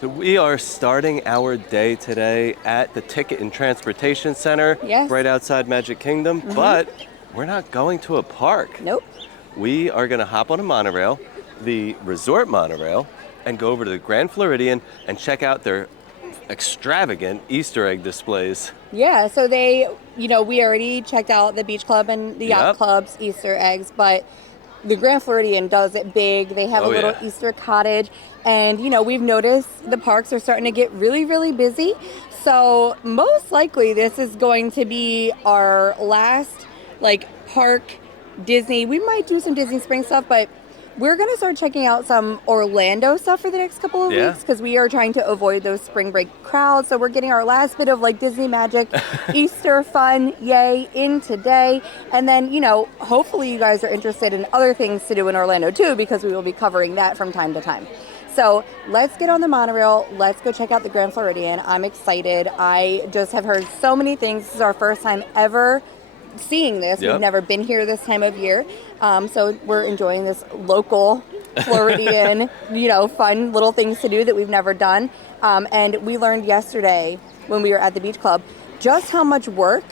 So we are starting our day today at the Ticket and Transportation Center, Yes. right outside Magic Kingdom, but we're not going to a park. Nope. We are going to hop on a monorail, the resort monorail, and go over to the Grand Floridian and check out their extravagant Easter egg displays. Yeah, so we already checked out the beach club and the yacht Yep. club's Easter eggs, but the Grand Floridian does it big. They have a Oh, little yeah. Easter cottage, and we've noticed the parks are starting to get really, really busy. So most likely this is going to be our last park Disney. We might do some Disney Spring stuff, but we're going to start checking out some Orlando stuff for the next couple of Yeah. weeks because we are trying to avoid those spring break crowds. So we're getting our last bit of Disney magic, Easter fun, yay, in today. And then, hopefully you guys are interested in other things to do in Orlando too, because we will be covering that from time to time. So let's get on the monorail. Let's go check out the Grand Floridian. I'm excited. I just have heard so many things. This is our first time ever seeing this. Yep. We've never been here this time of year. So we're enjoying this local Floridian, fun little things to do that we've never done. And we learned yesterday when we were at the beach club just how much work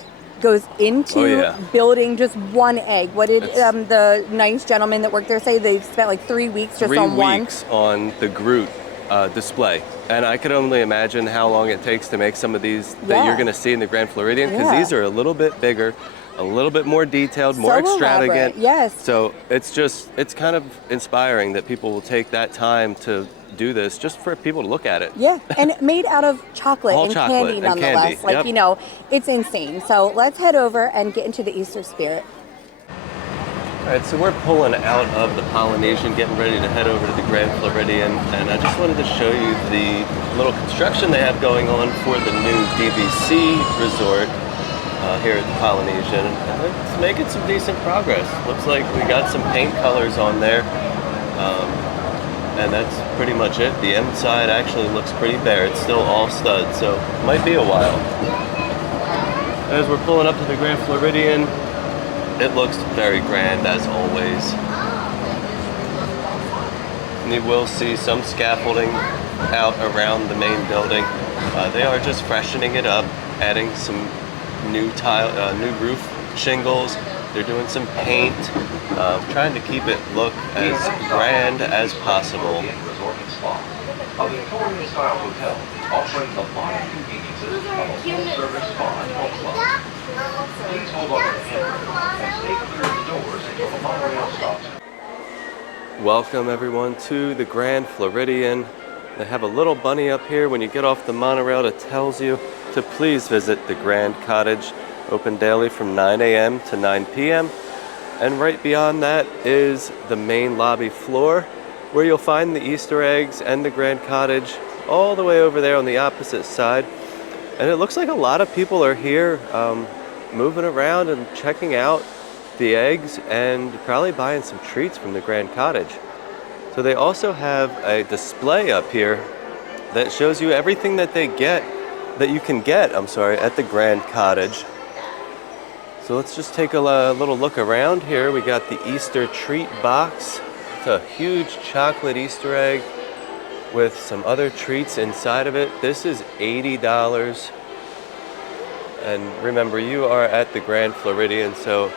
goes into building just one egg. What did the nice gentleman that worked there say? They spent 3 weeks just on one? 3 weeks on the Groot display. And I could only imagine how long it takes to make some of these that you're going to see in the Grand Floridian, because these are a little bit bigger, a little bit more detailed, more extravagant. Elaborate. Yes. So it's kind of inspiring that people will take that time to do this just for people to look at it. Yeah, and made out of chocolate All and chocolate candy and nonetheless. candy. It's insane. So let's head over and get into the Easter spirit. All right, so we're pulling out of the Polynesian, getting ready to head over to the Grand Floridian, and I just wanted to show you the little construction they have going on for the new DVC resort here at the Polynesian. And it's making some decent progress. Looks like we got some paint colors on there, and that's pretty much it. The inside actually looks pretty bare. It's still all studs, so it might be a while. As we're pulling up to the Grand Floridian, it looks very grand as always. And you will see some scaffolding out around the main building. They are just freshening it up, adding some new tile, new roof shingles. They're doing some paint, trying to keep it look as grand as possible. A Victorian-style hotel offering the modern conveniences of a full-service spa and health club. Please hold on to the handrail and stay clear of the doors until the monorail stops. Welcome everyone to the Grand Floridian. They have a little bunny up here when you get off the monorail that tells you to please visit the Grand Cottage, open daily from 9 a.m. to 9 p.m. And right beyond that is the main lobby floor, where you'll find the Easter eggs and the Grand Cottage all the way over there on the opposite side. And it looks like a lot of people are here moving around and checking out the eggs and probably buying some treats from the Grand Cottage. So they also have a display up here that shows you everything that you can get at the Grand Cottage. So let's just take a little look around here. We got the Easter treat box. It's a huge chocolate Easter egg with some other treats inside of it. This is $80. And remember, you are at the Grand Floridian, so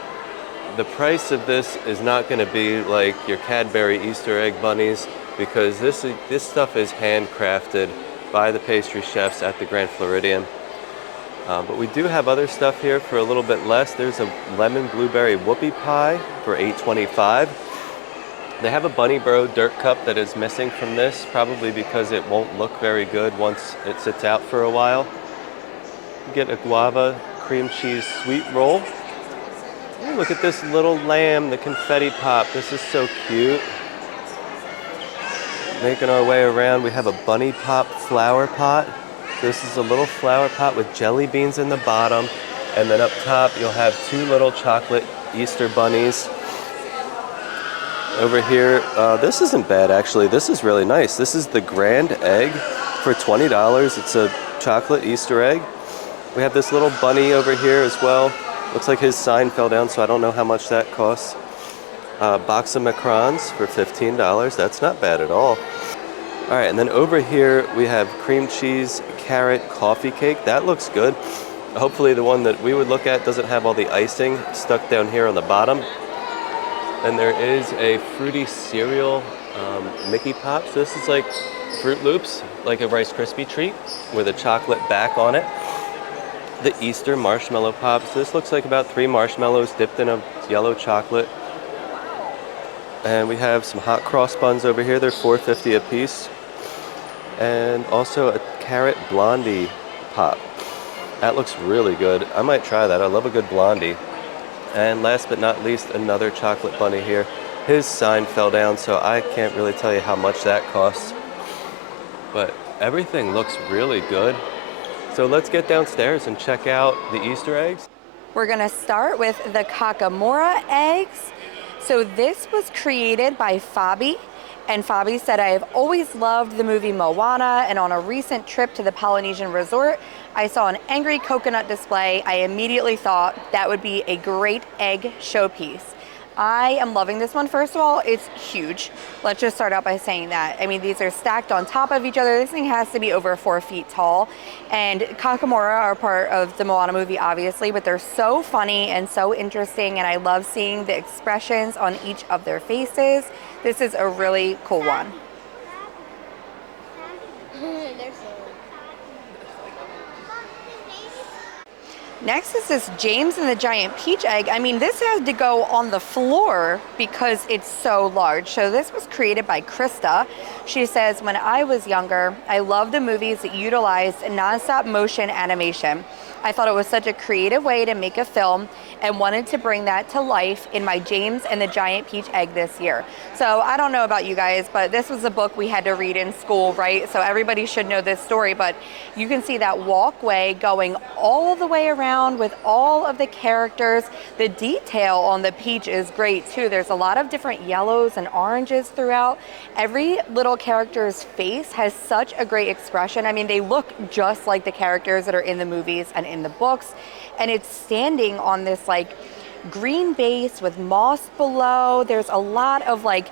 the price of this is not going to be like your Cadbury Easter egg bunnies, because this stuff is handcrafted by the pastry chefs at the Grand Floridian. But we do have other stuff here for a little bit less. There's a lemon blueberry whoopie pie for $8.25. They have a Bunny Bro dirt cup that is missing from this, probably because it won't look very good once it sits out for a while. You get a guava cream cheese sweet roll. Oh, look at this little lamb, the confetti pop. This is so cute. Making our way around, we have a bunny pop flower pot. This is a little flower pot with jelly beans in the bottom, and then up top you'll have two little chocolate Easter bunnies. Over here, this isn't bad actually. This is really nice. This is the Grand Egg for $20. It's a chocolate Easter egg. We have this little bunny over here as well. Looks like his sign fell down, so I don't know how much that costs. Box of macarons for $15. That's not bad at all. All right, and then over here we have cream cheese carrot coffee cake. That looks good. Hopefully the one that we would look at doesn't have all the icing stuck down here on the bottom. And there is a fruity cereal Mickey Pop. So this is like Fruit Loops, like a Rice Krispie treat with a chocolate back on it. The Easter marshmallow pop. So this looks like about 3 marshmallows dipped in a yellow chocolate. And we have some hot cross buns over here. They're $4.50 a piece. And also a carrot blondie pop. That looks really good. I might try that. I love a good blondie. And last but not least, another chocolate bunny here. His sign fell down, so I can't really tell you how much that costs. But everything looks really good. So let's get downstairs and check out the Easter eggs. We're gonna start with the Kakamura eggs. So this was created by Fabi. And Fabi said, I have always loved the movie Moana, and on a recent trip to the Polynesian resort, I saw an angry coconut display. I immediately thought that would be a great egg showpiece. I am loving this one. First of all, it's huge. Let's just start out by saying that. I mean, these are stacked on top of each other. This thing has to be over 4 feet tall. And Kakamura are part of the Moana movie, obviously, but they're so funny and so interesting, and I love seeing the expressions on each of their faces. This is a really cool one. Next is this James and the Giant Peach Egg. I mean, this had to go on the floor because it's so large. So this was created by Krista. She says, when I was younger, I loved the movies that utilized nonstop motion animation. I thought it was such a creative way to make a film and wanted to bring that to life in my James and the Giant Peach Egg this year. So I don't know about you guys, but this was a book we had to read in school, right? So everybody should know this story, but you can see that walkway going all the way around with all of the characters. The detail on the peach is great too. There's a lot of different yellows and oranges throughout. Every little character's face has such a great expression. I mean, they look just like the characters that are in the movies and in the books, and it's standing on this like green base with moss below. There's a lot of like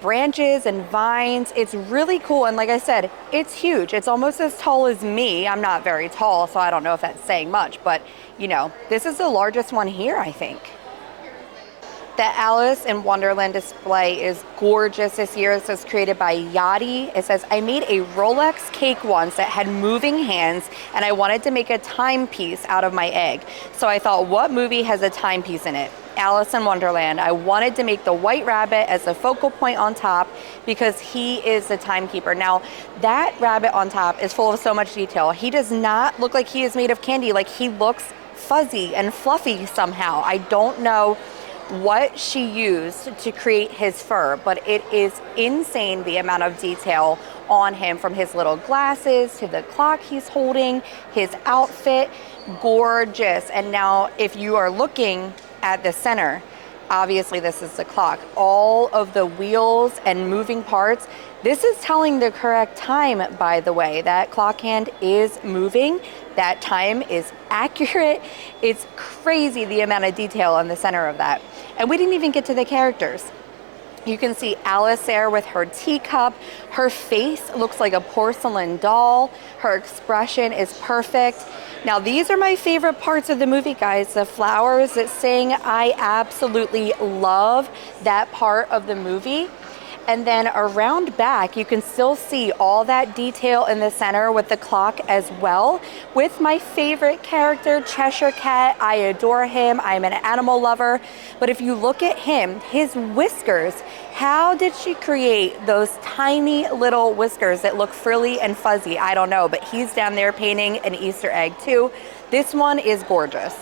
branches and vines. It's really cool, and like I said, it's huge. It's almost as tall as me. I'm not very tall, so I don't know if that's saying much, but you know, this is the largest one here, I think. The Alice in Wonderland display is gorgeous this year. This was created by Yadi. It says, I made a Rolex cake once that had moving hands, and I wanted to make a timepiece out of my egg. So I thought, what movie has a timepiece in it? Alice in Wonderland. I wanted to make the white rabbit as the focal point on top because he is the timekeeper. Now, that rabbit on top is full of so much detail. He does not look like he is made of candy. Like, he looks fuzzy and fluffy somehow. I don't know what she used to create his fur, but it is insane the amount of detail on him, from his little glasses to the clock he's holding, his outfit, gorgeous. And now if you are looking at the center, obviously this is the clock, all of the wheels and moving parts. This is telling the correct time, by the way. That clock hand is moving. That time is accurate. It's crazy the amount of detail on the center of that. And we didn't even get to the characters. You can see Alice there with her teacup. Her face looks like a porcelain doll. Her expression is perfect. Now, these are my favorite parts of the movie, guys. The flowers that sing, I absolutely love that part of the movie. And then around back, you can still see all that detail in the center with the clock as well. With my favorite character, Cheshire Cat. I adore him. I'm an animal lover. But if you look at him, his whiskers, how did she create those tiny little whiskers that look frilly and fuzzy? I don't know, but he's down there painting an Easter egg too. This one is gorgeous.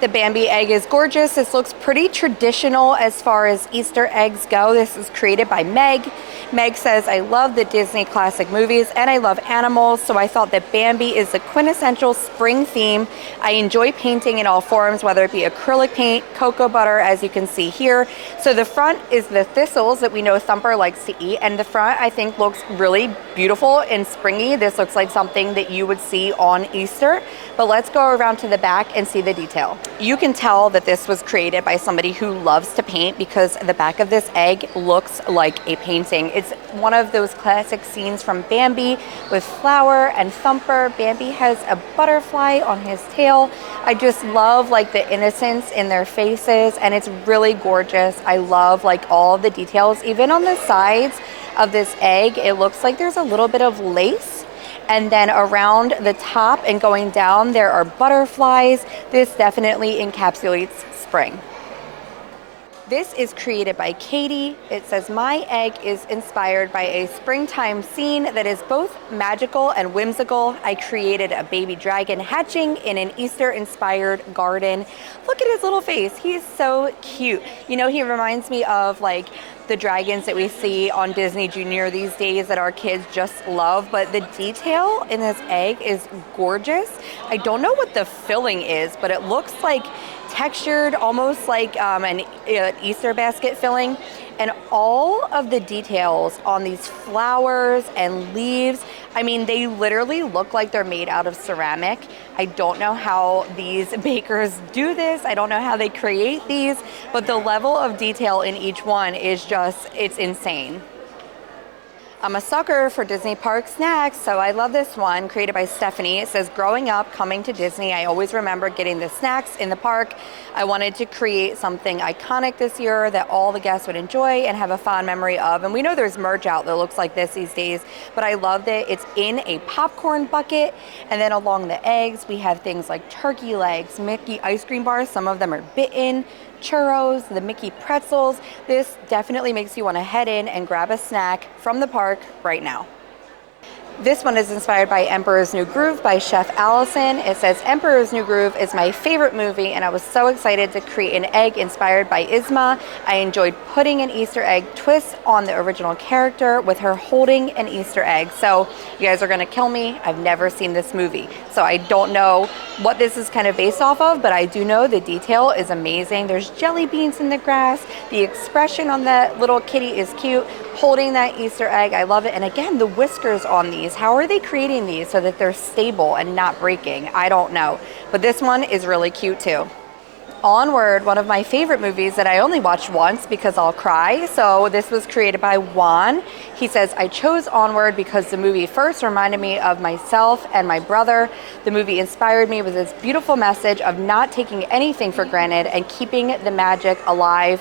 The Bambi egg is gorgeous. This looks pretty traditional as far as Easter eggs go. This is created by Meg. Meg says, I love the Disney classic movies and I love animals, so I thought that Bambi is the quintessential spring theme. I enjoy painting in all forms, whether it be acrylic paint, cocoa butter, as you can see here. So the front is the thistles that we know Thumper likes to eat, and the front, I think, looks really beautiful and springy. This looks like something that you would see on Easter. But let's go around to the back and see the detail. You can tell that this was created by somebody who loves to paint because the back of this egg looks like a painting. It's one of those classic scenes from Bambi with Flower and Thumper. Bambi has a butterfly on his tail. I just love like the innocence in their faces, and it's really gorgeous. I love like all of the details. Even on the sides of this egg, it looks like there's a little bit of lace. And then around the top and going down, there are butterflies. This definitely encapsulates spring. This is created by Katie. It says, my egg is inspired by a springtime scene that is both magical and whimsical. I created a baby dragon hatching in an Easter-inspired garden. Look at his little face. He's so cute. You know, he reminds me of like the dragons that we see on Disney Junior these days that our kids just love, but the detail in this egg is gorgeous. I don't know what the filling is, but it looks like textured, almost like an Easter basket filling. And all of the details on these flowers and leaves, I mean, they literally look like they're made out of ceramic. I don't know how these bakers do this. I don't know how they create these, but the level of detail in each one is just, it's insane. I'm a sucker for Disney park snacks, so I love this one, created by Stephanie. It says, growing up, coming to Disney, I always remember getting the snacks in the park. I wanted to create something iconic this year that all the guests would enjoy and have a fond memory of. And we know there's merch out that looks like this these days, but I love that it's in a popcorn bucket. And then along the eggs, we have things like turkey legs, Mickey ice cream bars. Some of them are bitten. Churros, the Mickey pretzels. This definitely makes you want to head in and grab a snack from the park right now. This one is inspired by Emperor's New Groove by Chef Allison. It says, Emperor's New Groove is my favorite movie, and I was so excited to create an egg inspired by Yzma. I enjoyed putting an Easter egg twist on the original character with her holding an Easter egg. So you guys are gonna kill me. I've never seen this movie, so I don't know what this is kind of based off of, but I do know the detail is amazing. There's jelly beans in the grass. The expression on that little kitty is cute, holding that Easter egg. I love it. And again, the whiskers on these. How are they creating these so that they're stable and not breaking? I don't know. But this one is really cute too. Onward, one of my favorite movies that I only watched once because I'll cry. So this was created by Juan. He says, I chose Onward because the movie first reminded me of myself and my brother. The movie inspired me with this beautiful message of not taking anything for granted and keeping the magic alive.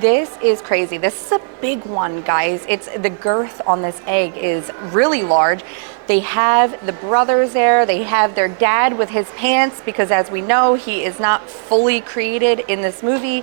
This is crazy. This is a big one, guys. It's the girth on this egg is really large. They have the brothers there. They have their dad with his pants because, as we know, he is not fully created in this movie.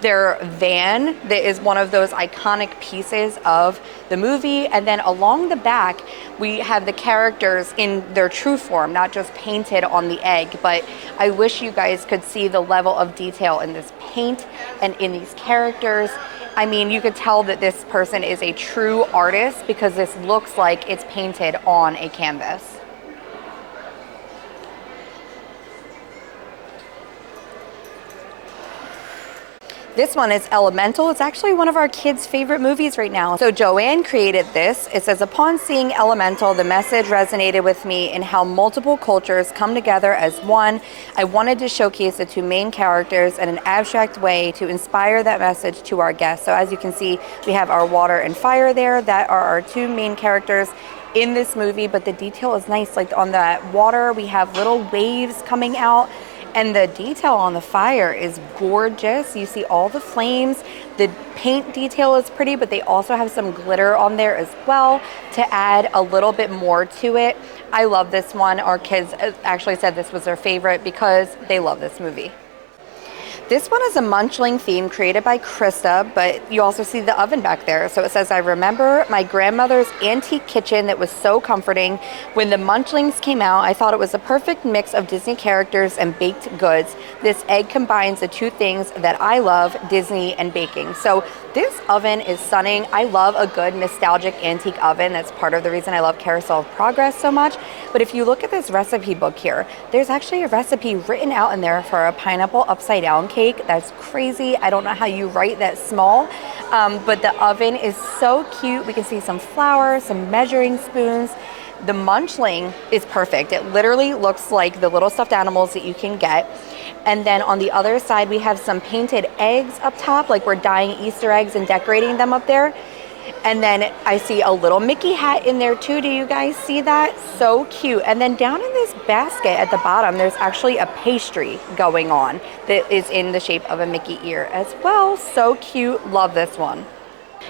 Their van that is one of those iconic pieces of the movie. And then along the back, we have the characters in their true form, not just painted on the egg. But I wish you guys could see the level of detail in this paint and in these characters. I mean, you could tell that this person is a true artist because this looks like it's painted on a canvas. This one is Elemental. It's actually one of our kids' favorite movies right now. So Joanne created this. It says, upon seeing Elemental, the message resonated with me in how multiple cultures come together as one. I wanted to showcase the two main characters in an abstract way to inspire that message to our guests. So as you can see, we have our water and fire there. That are our two main characters in this movie, but the detail is nice. Like on that water, we have little waves coming out. And the detail on the fire is gorgeous. You see all the flames. The paint detail is pretty, but they also have some glitter on there as well to add a little bit more to it. I love this one. Our kids actually said this was their favorite because they love this movie. This one is a munching theme created by Krista, but you also see the oven back there. So it says, I remember my grandmother's antique kitchen that was so comforting. When the munchlings came out, I thought it was a perfect mix of Disney characters and baked goods. This egg combines the two things that I love, Disney and baking. So this oven is stunning. I love a good nostalgic antique oven. That's part of the reason I love Carousel of Progress so much. But if you look at this recipe book here, there's actually a recipe written out in there for a pineapple upside down cake. That's crazy. I don't know how you write that small, but the oven is so cute. We can see some flour, some measuring spoons. The munchling is perfect. It literally looks like the little stuffed animals that you can get. And then on the other side, we have some painted eggs up top, like we're dyeing Easter eggs and decorating them up there. And then I see a little Mickey hat in there too. Do you guys see that? So cute. And then down in this basket at the bottom, there's actually a pastry going on that is in the shape of a Mickey ear as well. So cute. Love this one.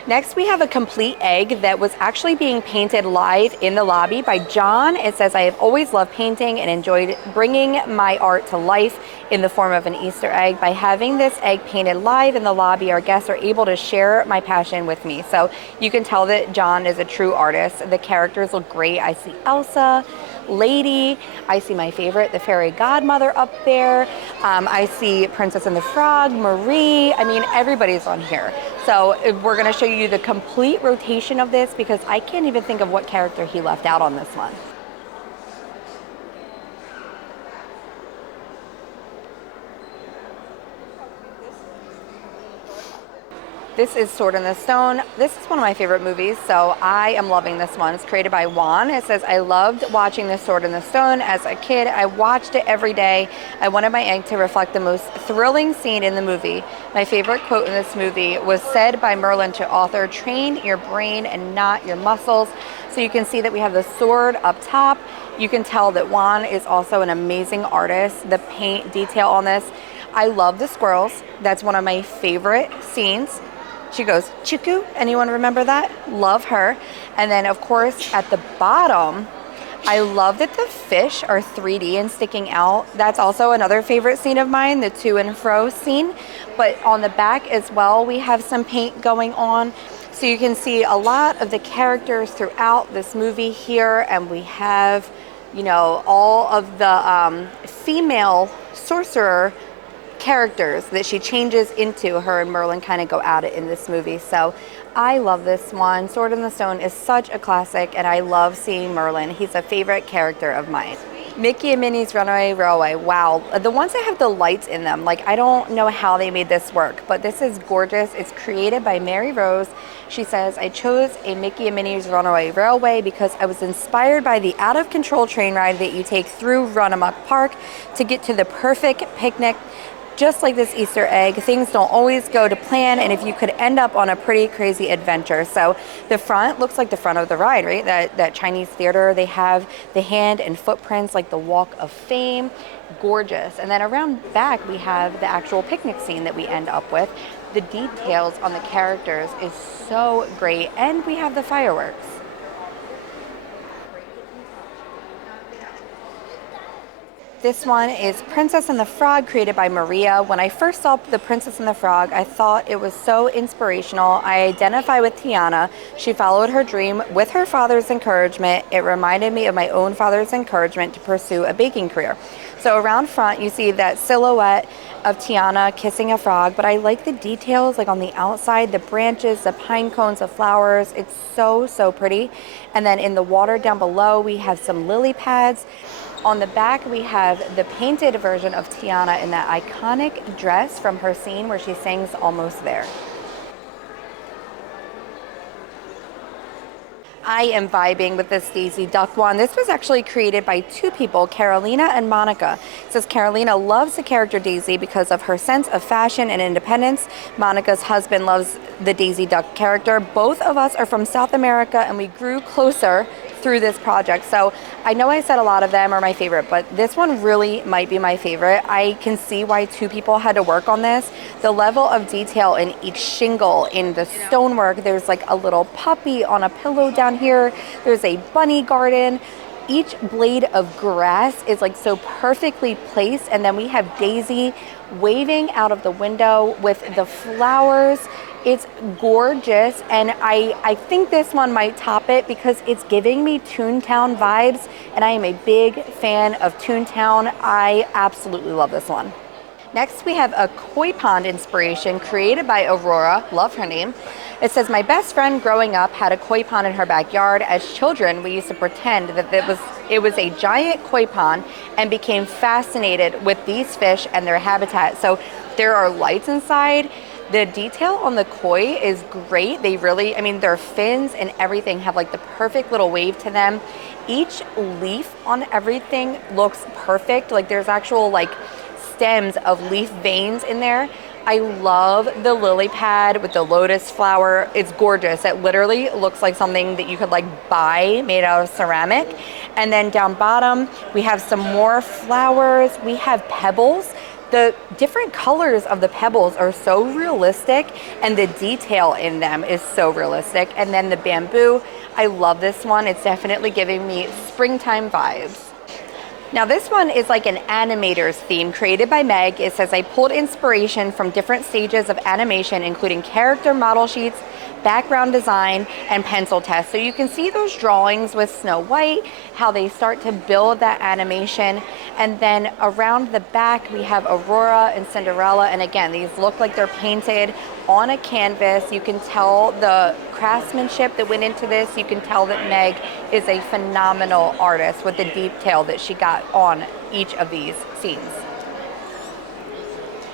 Next, we have a complete egg that was actually being painted live in the lobby by John. It says, I have always loved painting and enjoyed bringing my art to life in the form of an Easter egg. By having this egg painted live in the lobby, our guests are able to share my passion with me. So you can tell that John is a true artist. The characters look great. I see Elsa, Lady, I see my favorite, the fairy godmother up there. I see Princess and the Frog, Marie. I mean, everybody's on here. So we're going to show you the complete rotation of this because I can't even think of what character he left out on this one. This is Sword in the Stone. This is one of my favorite movies, so I am loving this one. It's created by Juan. It says, I loved watching the Sword in the Stone as a kid. I watched it every day. I wanted my egg to reflect the most thrilling scene in the movie. My favorite quote in this movie was said by Merlin to author, train your brain and not your muscles. So you can see that we have the sword up top. You can tell that Juan is also an amazing artist. The paint detail on this. I love the squirrels. That's one of my favorite scenes. She goes, Chiku. Anyone remember that? Love her. And then, of course, at the bottom, I love that the fish are 3D and sticking out. That's also another favorite scene of mine, the to and fro scene. But on the back as well, we have some paint going on. So you can see a lot of the characters throughout this movie here. And we have, you know, all of the female sorcerer characters that she changes into. Her and Merlin kind of go at it in this movie. So I love this one. Sword in the Stone is such a classic, and I love seeing Merlin. He's a favorite character of mine. Mickey and Minnie's Runaway Railway. Wow. The ones that have the lights in them, like, I don't know how they made this work, but this is gorgeous. It's created by Mary Rose. She says, I chose a Mickey and Minnie's Runaway Railway because I was inspired by the out-of-control train ride that you take through Run-A-Muck Park to get to the perfect picnic. Just like this Easter egg, things don't always go to plan, and if you could end up on a pretty crazy adventure. So the front looks like the front of the ride, right? That Chinese theater, they have the hand and footprints like the Walk of Fame. Gorgeous. And then around back, we have the actual picnic scene that we end up with. The details on the characters is so great, and we have the fireworks. This one is Princess and the Frog, created by Maria. When I first saw The Princess and the Frog, I thought it was so inspirational. I identify with Tiana. She followed her dream with her father's encouragement. It reminded me of my own father's encouragement to pursue a baking career. So around front, you see that silhouette of Tiana kissing a frog, but I like the details, like on the outside, the branches, the pine cones of flowers. It's so, so pretty. And then in the water down below, we have some lily pads. On the back, we have the painted version of Tiana in that iconic dress from her scene where she sings Almost There. I am vibing with this Daisy Duck one. This was actually created by two people, Carolina and Monica. It says Carolina loves the character Daisy because of her sense of fashion and independence. Monica's husband loves the Daisy Duck character. Both of us are from South America, and we grew closer through this project. So I know I said a lot of them are my favorite, but this one really might be my favorite. I can see why two people had to work on this. The level of detail in each shingle, in the stonework, there's like a little puppy on a pillow down here. There's a bunny garden. Each blade of grass is like so perfectly placed. And then we have Daisy waving out of the window with the flowers. It's gorgeous, and I think this one might top it because it's giving me Toontown vibes, and I am a big fan of Toontown. I absolutely love this one. Next, we have a koi pond inspiration created by Aurora. Love her name. It says, my best friend growing up had a koi pond in her backyard. As children, we used to pretend that it was a giant koi pond and became fascinated with these fish and their habitat. So there are lights inside. The detail on the koi is great. They really, I mean, their fins and everything have like the perfect little wave to them. Each leaf on everything looks perfect. Like there's actual like stems of leaf veins in there. I love the lily pad with the lotus flower. It's gorgeous. It literally looks like something that you could like buy made out of ceramic. And then down bottom, we have some more flowers. We have pebbles. The different colors of the pebbles are so realistic, and the detail in them is so realistic. And then the bamboo, I love this one. It's definitely giving me springtime vibes. Now this one is like an animator's theme created by Meg. It says, I pulled inspiration from different stages of animation, including character model sheets, background design, and pencil tests. So you can see those drawings with Snow White, how they start to build that animation. And then around the back, we have Aurora and Cinderella. And again, these look like they're painted on a canvas. You can tell the craftsmanship that went into this. You can tell that Meg is a phenomenal artist with the detail that she got on each of these scenes.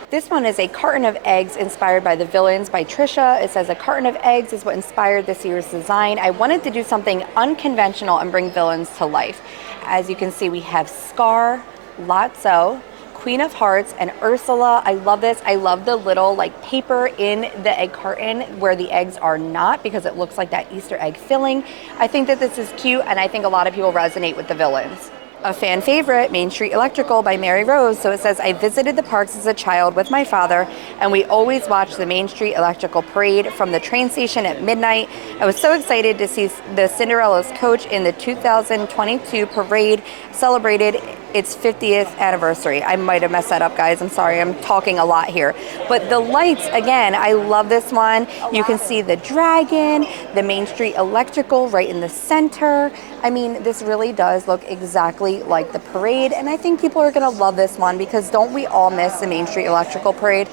This one is a carton of eggs inspired by the villains by Trisha. It says a carton of eggs is what inspired this year's design. I wanted to do something unconventional and bring villains to life. As you can see, we have Scar, Lotso, Queen of Hearts, and Ursula. I love this. I love the little like paper in the egg carton where the eggs are not, because it looks like that Easter egg filling. I think that this is cute, and I think a lot of people resonate with the villains. A fan favorite, Main Street Electrical by Mary Rose. So it says, I visited the parks as a child with my father, and we always watched the Main Street Electrical parade from the train station at midnight. I was so excited to see the Cinderella's coach in the 2022 parade celebrated its 50th anniversary. I might have messed that up, guys. I'm sorry, I'm talking a lot here. But the lights, again, I love this one. You can see the dragon, the Main Street Electrical right in the center. I mean, this really does look exactly like the parade, and I think people are gonna love this one, because don't we all miss the Main Street Electrical parade?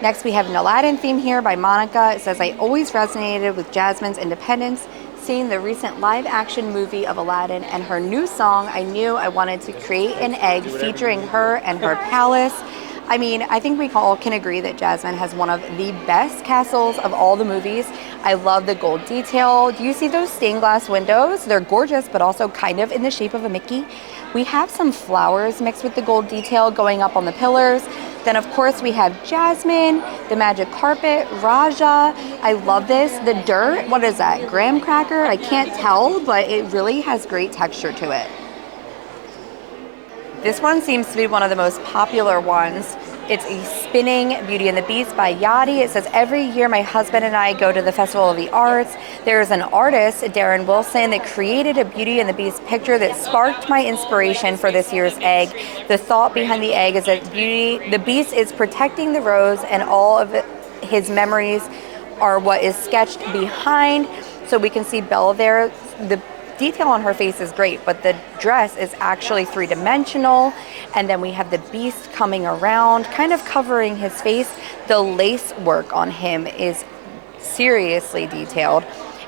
Next, we have an Aladdin theme here by Monica. It says, I always resonated with Jasmine's independence. Seeing the recent live action movie of Aladdin and her new song, I knew I wanted to create an egg featuring her and her palace. I mean, I think we all can agree that Jasmine has one of the best castles of all the movies. I love the gold detail. Do you see those stained glass windows? They're gorgeous, but also kind of in the shape of a Mickey. We have some flowers mixed with the gold detail going up on the pillars. Then of course we have Jasmine, the magic carpet, Raja. I love this. The dirt, what is that? Graham cracker? I can't tell, but it really has great texture to it. This one seems to be one of the most popular ones. It's a spinning Beauty and the Beast by Yachty. It says, every year my husband and I go to the Festival of the Arts. There's an artist, Darren Wilson, that created a Beauty and the Beast picture that sparked my inspiration for this year's egg. The thought behind the egg is that the Beast is protecting the rose, and all of his memories are what is sketched behind. So we can see Belle there. The detail on her face is great, but the dress is actually three-dimensional. And then we have the Beast coming around, kind of covering his face. The lace work on him is seriously detailed.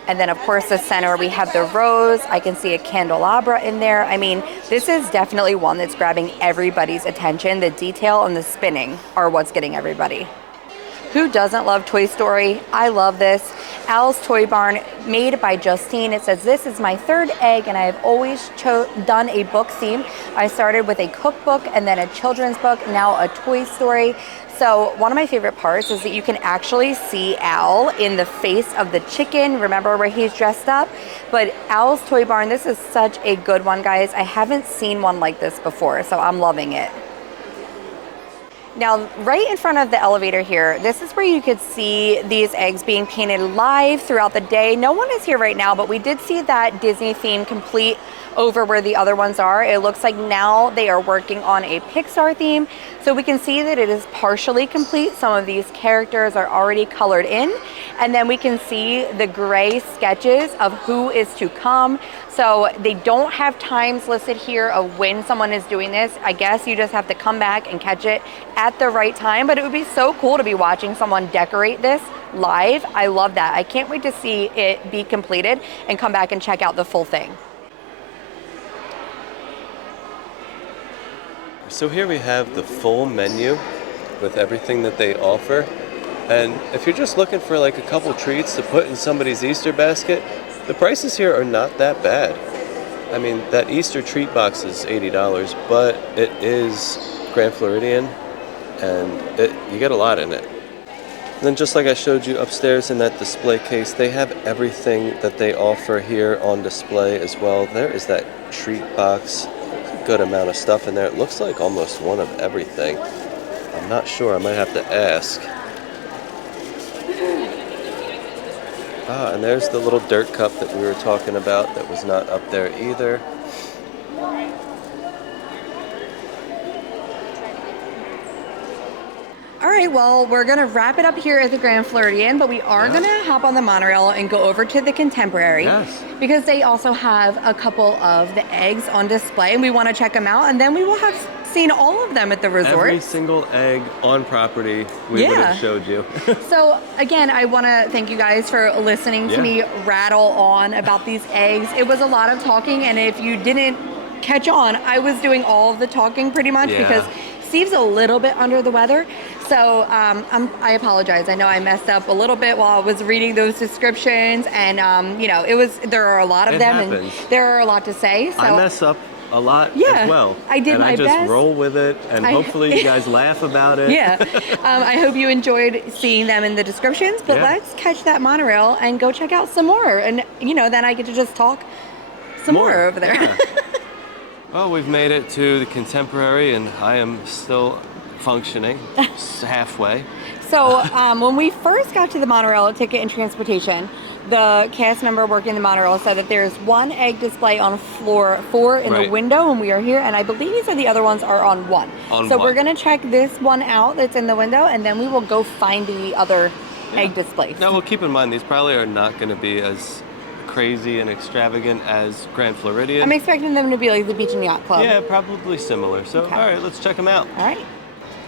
And then of course the center, we have the rose. I can see a candelabra in there. I mean, this is definitely one that's grabbing everybody's attention. The detail and the spinning are what's getting everybody. Who doesn't love Toy Story? I love this. Al's Toy Barn, made by Justine. It says, this is my third egg, and I have always done a book theme. I started with a cookbook and then a children's book, now a Toy Story. So one of my favorite parts is that you can actually see Al in the face of the chicken. Remember where he's dressed up? But Al's Toy Barn, this is such a good one, guys. I haven't seen one like this before, so I'm loving it. Now, right in front of the elevator here, this is where you could see these eggs being painted live throughout the day. No one is here right now, but we did see that Disney theme complete over where the other ones are. It looks like now they are working on a Pixar theme. So we can see that it is partially complete. Some of these characters are already colored in. And then we can see the gray sketches of who is to come. So they don't have times listed here of when someone is doing this. I guess you just have to come back and catch it at the right time. But it would be so cool to be watching someone decorate this live. I love that. I can't wait to see it be completed and come back and check out the full thing. So here we have the full menu with everything that they offer. And if you're just looking for like a couple treats to put in somebody's Easter basket, the prices here are not that bad. I mean, that Easter treat box is $80, but it is Grand Floridian, and you get a lot in it. And then just like I showed you upstairs in that display case, they have everything that they offer here on display as well. There is that treat box, good amount of stuff in there. It looks like almost one of everything. I'm not sure, I might have to ask. Ah, and there's the little dirt cup that we were talking about that was not up there either. All right, well, we're gonna wrap it up here at the Grand Floridian, but we are gonna hop on the monorail and go over to the Contemporary. Yes. Because they also have a couple of the eggs on display, and we want to check them out, and then we will have seen all of them at the resort. Every single egg on property we would have showed you. So again, I want to thank you guys for listening to me rattle on about these eggs. It was a lot of talking, and if you didn't catch on, I was doing all of the talking pretty much because Steve's a little bit under the weather. So I apologize. I know I messed up a little bit while I was reading those descriptions, and there are a lot of them, happens. And there are a lot to say. So I mess up a lot as well. I did my best. And I just roll with it, and hopefully you guys laugh about it. I hope you enjoyed seeing them in the descriptions, but let's catch that monorail and go check out some more. And, then I get to just talk some more over there. Yeah. Well, we've made it to the Contemporary, and I am still functioning halfway. So when we first got to the monorail ticket and transportation, the cast member working the monorail said that there's one egg display on floor 4 in the window when we are here, and I believe he said the other ones are on 1. We're going to check this one out that's in the window, and then we will go find the other egg displays. Now, we'll keep in mind, these probably are not going to be as crazy and extravagant as Grand Floridian. I'm expecting them to be like the Beach and Yacht Club. Yeah, probably similar. So, all right, let's check them out. All right.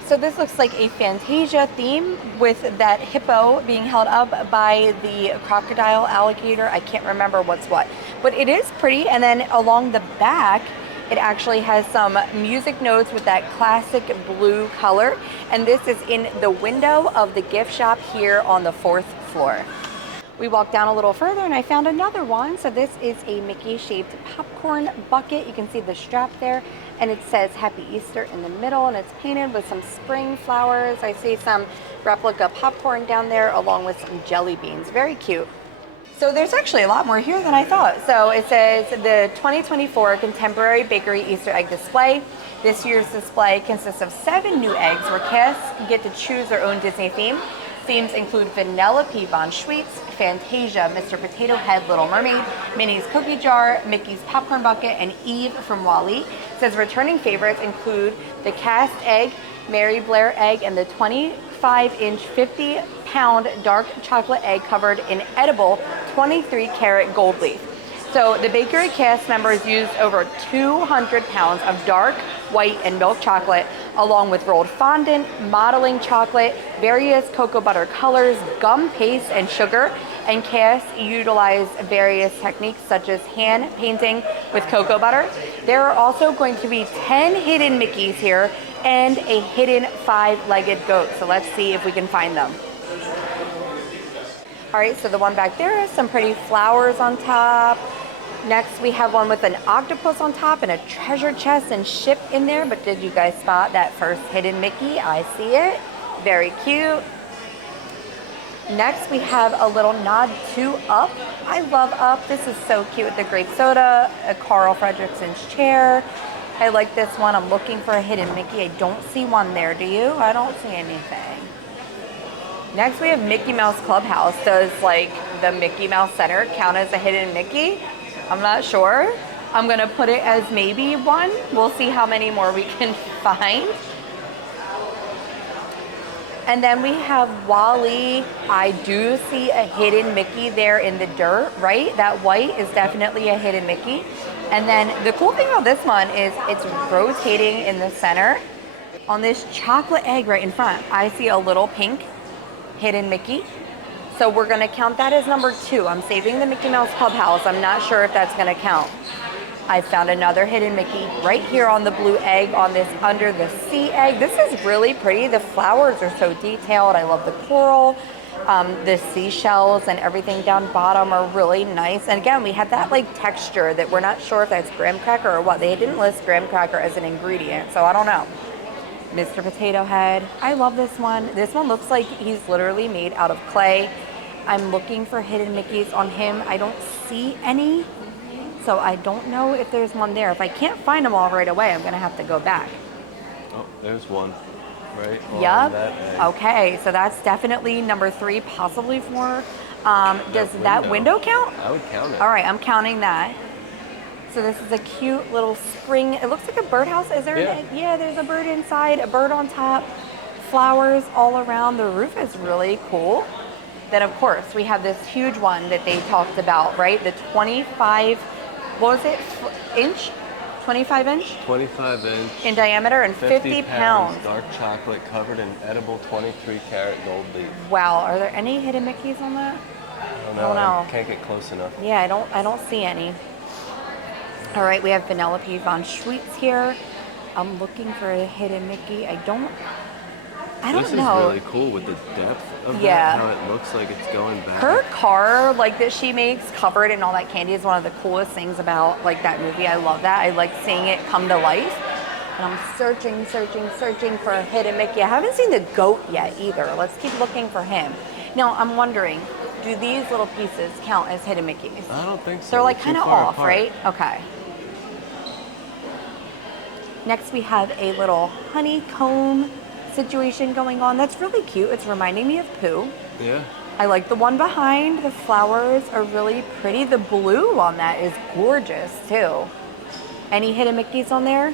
So this looks like a Fantasia theme with that hippo being held up by the crocodile alligator. I can't remember what's what, but it is pretty. And then along the back, it actually has some music notes with that classic blue color. And this is in the window of the gift shop here on the 4th floor. We walked down a little further and I found another one. So this is a Mickey-shaped popcorn bucket. You can see the strap there, and it says Happy Easter in the middle, and it's painted with some spring flowers. I see some replica popcorn down there along with some jelly beans. Very cute. So there's actually a lot more here than I thought. So it says the 2024 Contemporary Bakery Easter Egg Display. This year's display consists of 7 new eggs where guests get to choose their own Disney theme. Themes include Vanellope Von Schweetz, Fantasia, Mr. Potato Head, Little Mermaid, Minnie's Cookie Jar, Mickey's Popcorn Bucket, and Eve from Wall-E. It says returning favorites include the cast egg, Mary Blair egg, and the 25-inch, 50-pound dark chocolate egg covered in edible 23-karat gold leaf. So the bakery cast members used over 200 pounds of dark, white, and milk chocolate, along with rolled fondant, modeling chocolate, various cocoa butter colors, gum paste, and sugar. And cast utilized various techniques such as hand painting with cocoa butter. There are also going to be 10 hidden Mickeys here and a hidden 5-legged goat. So let's see if we can find them. All right, so the one back there has some pretty flowers on top. Next, we have one with an octopus on top and a treasure chest and ship in there. But did you guys spot that first hidden Mickey? I see it. Very cute. Next, we have a little nod to Up. I love Up. This is so cute with the grape soda, a Carl Fredrickssen's chair. I like this one. I'm looking for a hidden Mickey. I don't see one there. Do you? I don't see anything. Next, we have Mickey Mouse Clubhouse. Does like the Mickey Mouse Center count as a hidden Mickey? I'm not sure. I'm gonna put it as maybe one. We'll see how many more we can find. And then we have Wall-E. I do see a hidden Mickey there in the dirt, right? That white is definitely a hidden Mickey. And then the cool thing about this one is it's rotating in the center. On this chocolate egg right in front, I see a little pink hidden Mickey. So we're gonna count that as number 2. I'm saving the Mickey Mouse Clubhouse. I'm not sure if that's gonna count. I found another hidden Mickey right here on the blue egg on this Under the Sea egg. This is really pretty. The flowers are so detailed. I love the coral. The seashells and everything down bottom are really nice. And again, we have that like texture that we're not sure if that's graham cracker or what. They didn't list graham cracker as an ingredient, so I don't know. Mr. Potato Head. I love this one. This one looks like he's literally made out of clay. I'm looking for hidden Mickeys on him. I don't see any, so I don't know if there's one there. If I can't find them all right away, I'm gonna have to go back. Oh, there's one. Right on Yep. that egg. Okay, so that's definitely number 3, possibly 4. Does that window count? I would count it. All right, I'm counting that. So this is a cute little spring. It looks like a birdhouse. Is there? Yeah, there's a bird inside, a bird on top, flowers all around. The roof is really cool. Then of course we have this huge one that they talked about, right? The 25, what was it, inch? 25 inch? 25 inch. In diameter and 50 pounds. Dark chocolate covered in edible 23 karat gold leaf. Wow, are there any hidden Mickeys on that? I don't know. I can't get close enough. Yeah, I don't see any. All right, we have Vanellope von Schweetz here. I'm looking for a hidden Mickey. I don't know. This is really cool with the depth of that, how it looks like it's going back. Her car, like that she makes, covered in all that candy, is one of the coolest things about like that movie. I love that. I like seeing it come to life. And I'm searching for a hidden Mickey. I haven't seen the goat yet either. Let's keep looking for him. Now, I'm wondering, do these little pieces count as hidden Mickeys? I don't think so. They're like kind of off, right? Okay. Next, we have a little honeycomb situation going on. That's really cute. It's reminding me of Pooh. Yeah. I like the one behind. The flowers are really pretty. The blue on that is gorgeous too. Any hidden Mickeys on there?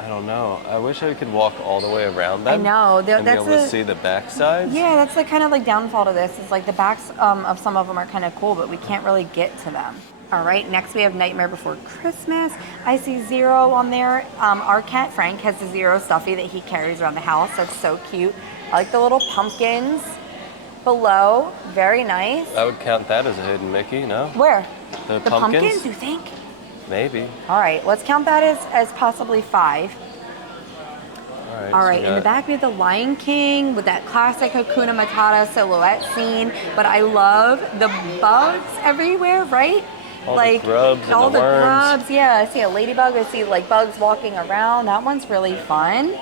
I don't know. I wish I could walk all the way around them. I know. And be able to see the back sides. Yeah, that's the kind of like downfall to this. Is like the backs of some of them are kind of cool, but we can't really get to them. All right, next we have Nightmare Before Christmas. I see Zero on there. Our cat Frank has the Zero stuffy that he carries around the house. That's so cute. I like the little pumpkins below. Very nice. I would count that as a hidden Mickey, no? Where? The pumpkins, you think? Maybe. All right, let's count that as possibly 5. All right, in the back we have the Lion King with that classic Hakuna Matata silhouette scene. But I love the bugs everywhere, right? All the grubs and all the the worms. grubs. Yeah, I see a ladybug. I see like bugs walking around. That one's really fun.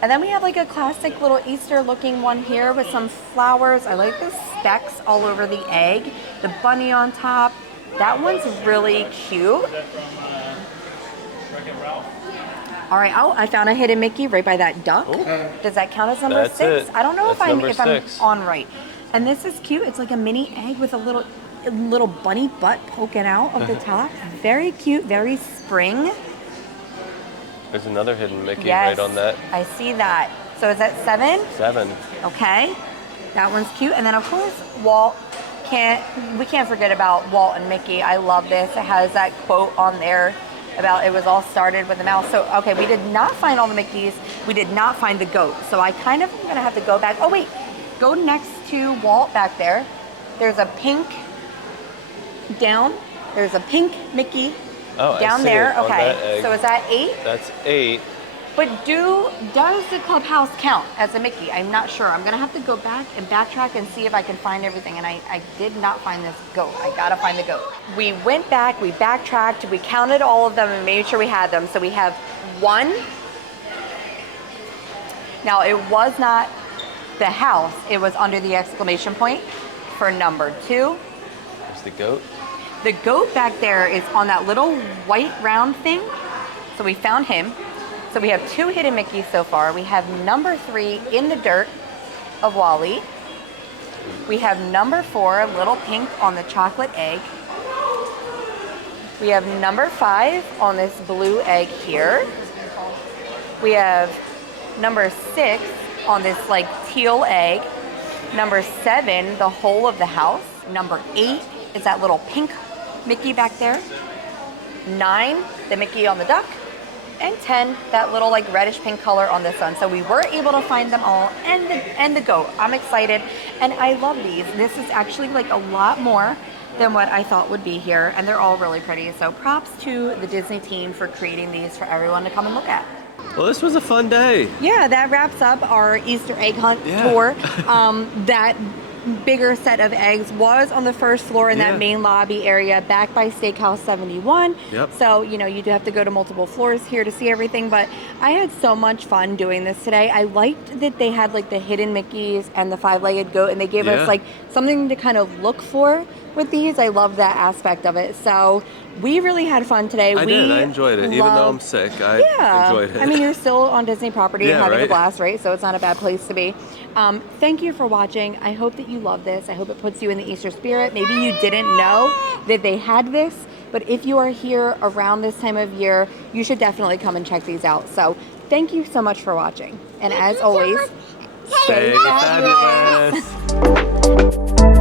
And then we have like a classic little Easter looking one here with some flowers. I like the specks all over the egg. The bunny on top. That one's really cute. All right, oh, I found a hidden Mickey right by that duck. Ooh. Does that count as number 6? It. I don't know if I'm Six. on right. And this is cute. It's like a mini egg with a little bunny butt poking out of the top. Very cute, very spring. There's another hidden Mickey Yes, right on that. I see that. So is that 7? 7. Okay. That one's cute. And then of course, Walt. We can't forget about Walt and Mickey. I love this. It has that quote on there about it was all started with a mouse. So, okay, we did not find all the Mickeys. We did not find the goat. So I kind of am going to have to go back. Oh, wait. Go next to Walt back there. There's a pink down. There's a pink Mickey down there. Okay, so is that 8? That's 8. But does the clubhouse count as a Mickey? I'm not sure. I'm gonna have to go back and backtrack and see if I can find everything. And I did not find this goat. I gotta find the goat. We went back, we backtracked, we counted all of them and made sure we had them. So we have 1. Now it was not the house, it was under the exclamation point for number 2. There's the goat. The goat back there is on that little white round thing. So we found him. So we have 2 hidden Mickeys so far. We have number 3 in the dirt of Wally. We have number 4, little pink on the chocolate egg. We have number 5 on this blue egg here. We have number 6 on this like teal egg. Number 7, the whole of the house. Number 8 is that little pink Mickey back there. 9, the Mickey on the duck. And 10, that little like reddish pink color on the sun. So we were able to find them all, and the goat. I'm excited, and I love these. This is actually like a lot more than what I thought would be here, and they're all really pretty. So props to the Disney team for creating these for everyone to come and look at. Well, this was a fun day. Yeah, that wraps up our Easter egg hunt tour. That bigger set of eggs was on the first floor in Yeah. that main lobby area back by Steakhouse 71. Yep. So, you know, you do have to go to multiple floors here to see everything, but I had so much fun doing this today. I liked that they had like the hidden Mickeys and the five-legged goat, and they gave Yeah. us like something to kind of look for with these. I love that aspect of it. So we really had fun today. I did. I enjoyed it. Even though I'm loved- sick, I yeah. enjoyed it. I mean, you're still on Disney property and Yeah, having a right? blast, right? So it's not a bad place to be. Thank you for watching. I hope that you love this. I hope it puts you in the Easter spirit. Maybe you didn't know that they had this, but if you are here around this time of year, you should definitely come and check these out. So thank you so much for watching. And as always, Stay fabulous. fabulous.